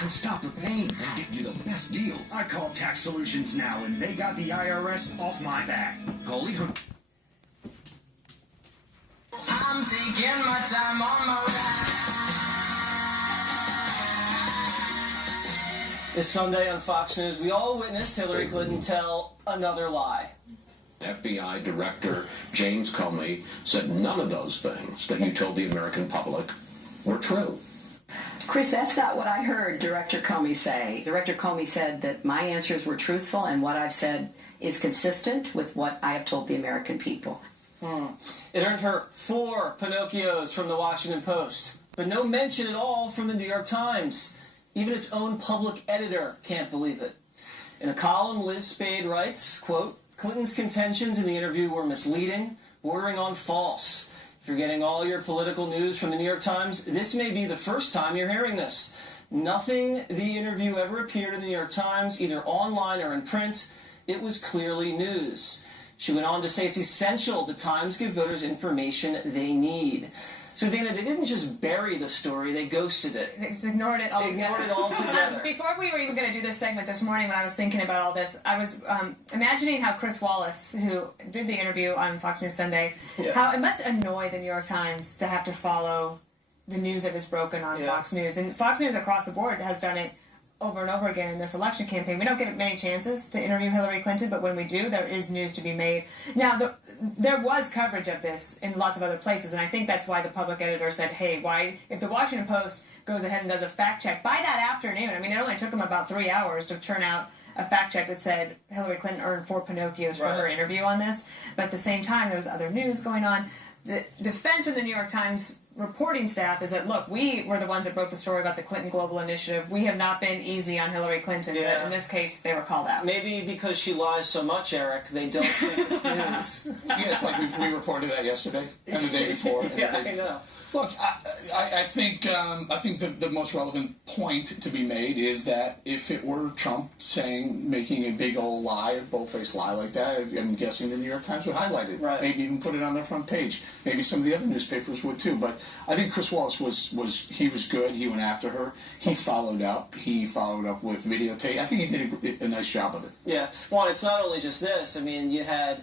And stop the pain and get you the best deals. I call Tax Solutions now, and they got the IRS off my back. Call 800. I'm taking my time on my ride. This Sunday on Fox News, we all witnessed Hillary Clinton tell another lie. FBI Director James Comey said none of those things that you told the American public were true. Chris, that's not what I heard Director Comey say. Director Comey said that my answers were truthful and what I've said is consistent with what I have told the American people. It earned her 4 Pinocchios from the Washington Post, but no mention at all from the New York Times. Even its own public editor can't believe it. In a column, Liz Spade writes, quote, Clinton's contentions in the interview were misleading, bordering on false. If you're getting all your political news from the New York Times, this may be the first time you're hearing this. Nothing the interview ever appeared in the New York Times, either online or in print. It was clearly news. She went on to say it's essential the Times give voters information they need. So, Dana, they didn't just bury the story, they ghosted it. They just ignored it altogether. Before we were even going to do this segment this morning, when I was thinking about all this, I was imagining how Chris Wallace, who did the interview on Fox News Sunday, how it must annoy the New York Times to have to follow the news that is broken on Fox News. And Fox News across the board has done it over and over again in this election campaign. We don't get many chances to interview Hillary Clinton, but when we do, there is news to be made. Now, there was coverage of this in lots of other places, and I think that's why the public editor said, hey, why, if the Washington Post goes ahead and does a fact check by that afternoon, I mean, it only took them about 3 hours to turn out a fact check that said Hillary Clinton earned 4 Pinocchios for her interview on this, but at the same time, there was other news going on. The defense of the New York Times reporting staff is that, look, we were the ones that broke the story about the Clinton Global Initiative. We have not been easy on Hillary Clinton, but in this case, they were called out. Maybe because she lies so much, Eric, they don't think it's news. Yeah, it's like we reported that yesterday and the day before. I know. Look, I think the most relevant point to be made is that if it were Trump making a big old lie, a bold-faced lie like that, I'm guessing the New York Times would highlight it. Right. Maybe even put it on their front page. Maybe some of the other newspapers would too. But I think Chris Wallace was good. He went after her. He followed up. He followed up with videotape. I think he did a nice job of it. Yeah. Well, it's not only just this. I mean, you had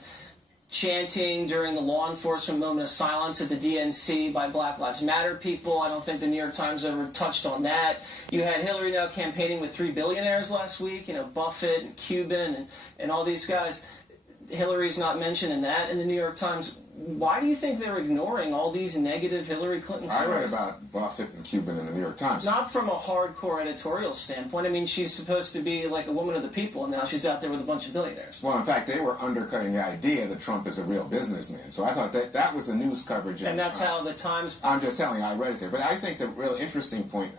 chanting during the law enforcement moment of silence at the DNC by Black Lives Matter people. I don't think the New York Times ever touched on that. You had Hillary now campaigning with 3 billionaires last week, you know, Buffett and Cuban and all these guys. Hillary's not mentioned in that in the New York Times. Why do you think they're ignoring all these negative Hillary Clinton stories? I read about Buffett and Cuban in the New York Times. Not from a hardcore editorial standpoint. I mean, she's supposed to be like a woman of the people, and now she's out there with a bunch of billionaires. Well, in fact, they were undercutting the idea that Trump is a real businessman. So I thought that was the news coverage. And that's how the Times... I'm just telling you, I read it there. But I think the real interesting point,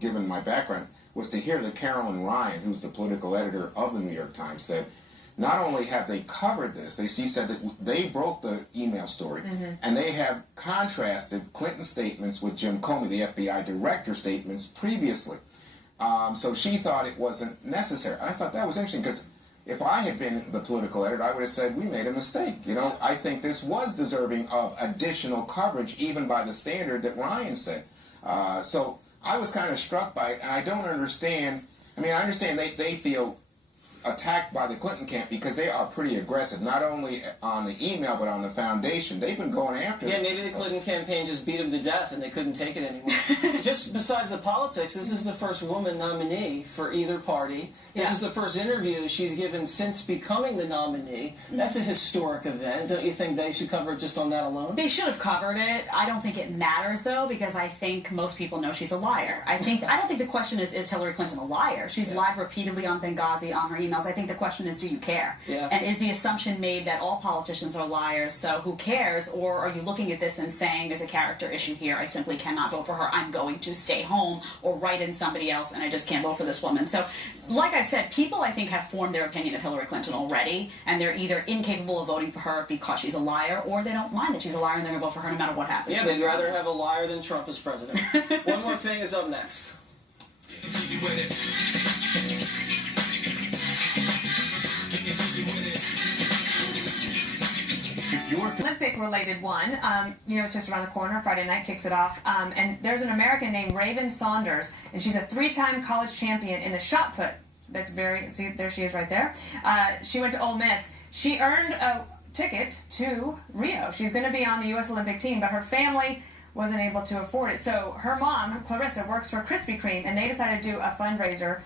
given my background, was to hear that Carolyn Ryan, who's the political editor of the New York Times, said, not only have they covered this, she said that they broke the email story, and they have contrasted Clinton's statements with Jim Comey, the FBI director, statements previously. So she thought it wasn't necessary. I thought that was interesting, because if I had been the political editor, I would have said, we made a mistake. I think this was deserving of additional coverage, even by the standard that Ryan said. So I was kind of struck by it, and I don't understand. I mean, I understand they feel attacked by the Clinton camp because they are pretty aggressive, not only on the email but on the foundation. They've been going after them. Maybe the Clinton campaign just beat them to death and they couldn't take it anymore. Just besides the politics, this is the first woman nominee for either party. This is the first interview she's given since becoming the nominee. That's a historic event. Don't you think they should cover it just on that alone? They should have covered it. I don't think it matters, though, because I think most people know she's a liar. I don't think the question is Hillary Clinton a liar? She's lied repeatedly on Benghazi, on her emails. I think the question is, do you care? And is the assumption made that all politicians are liars, so who cares? Or are you looking at this and saying there's a character issue here, I simply cannot vote for her, I'm going to stay home or write in somebody else, and I just can't vote for this woman? So, like I've said, people, I think, have formed their opinion of Hillary Clinton already, and they're either incapable of voting for her because she's a liar, or they don't mind that she's a liar and they're going to vote for her no matter what happens. Yeah, they'd rather have a liar than Trump as president. One more thing is up next. Olympics Olympic-related one. It's just around the corner. Friday night kicks it off. And there's an American named Raven Saunders, and she's a 3-time college champion in the shot put. See, there she is right there. She went to Ole Miss. She earned a ticket to Rio. She's going to be on the U.S. Olympic team, but her family wasn't able to afford it. So her mom, Clarissa, works for Krispy Kreme, and they decided to do a fundraiser.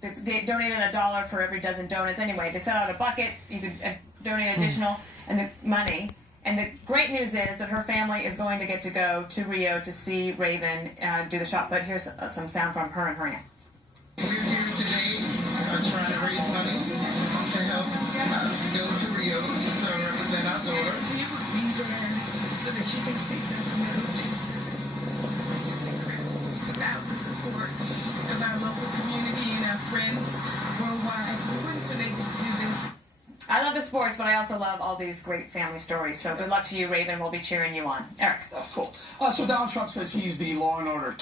They donated $1 for every dozen donuts. Anyway, they set out a bucket. You could donate additional and the money. And the great news is that her family is going to get to go to Rio to see Raven do the shot put. Here's some sound from her and her aunt. We're here today trying to raise money to help us go to Rio to represent our daughter. We will be there so that she can see Sacramento. It's just incredible. Without the support of our local community and our friends worldwide, we wouldn't have been able to do this. I love the sports, but I also love all these great family stories. So good luck to you, Raven. We'll be cheering you on. Eric. That's cool. So Donald Trump says he's the law and order